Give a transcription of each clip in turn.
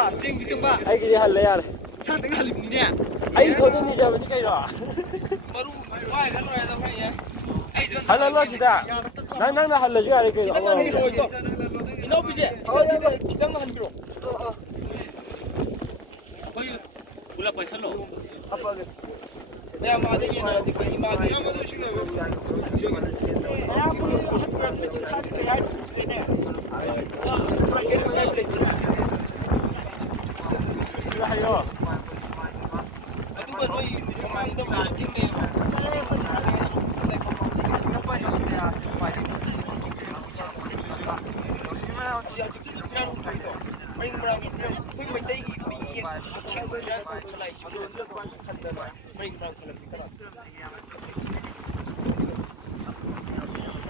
ꯑꯩꯒꯤꯗꯤ ꯍꯜꯂꯦ ꯌꯥꯔꯦ ꯑꯩ ꯊꯣꯡꯅꯤꯡ ꯅꯤꯖꯕꯅꯤ ꯀꯩꯅꯣ ꯍꯜꯂꯅꯣ ꯁꯤꯗ ꯅꯪꯅ ꯍꯜꯂꯁꯨ ꯌꯥꯔꯦ ꯀꯩꯅꯣ 이노비지 이장 한비로 거기 올라빠 살로 아빠게 내가 마대기 나지 그 이마게 야마도 신나 하요 누가 너희 정망도 많이 튕겨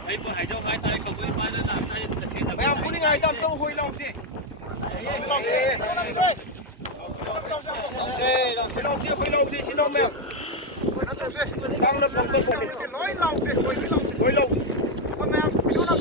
ai có hải châu hai tay cùng với ba là tay là xe mày không đi ngay tao hôi lòng gì lòng gì hôi lòng gì xin lòng mèo đang nó không có nói lòng gì hôi lòng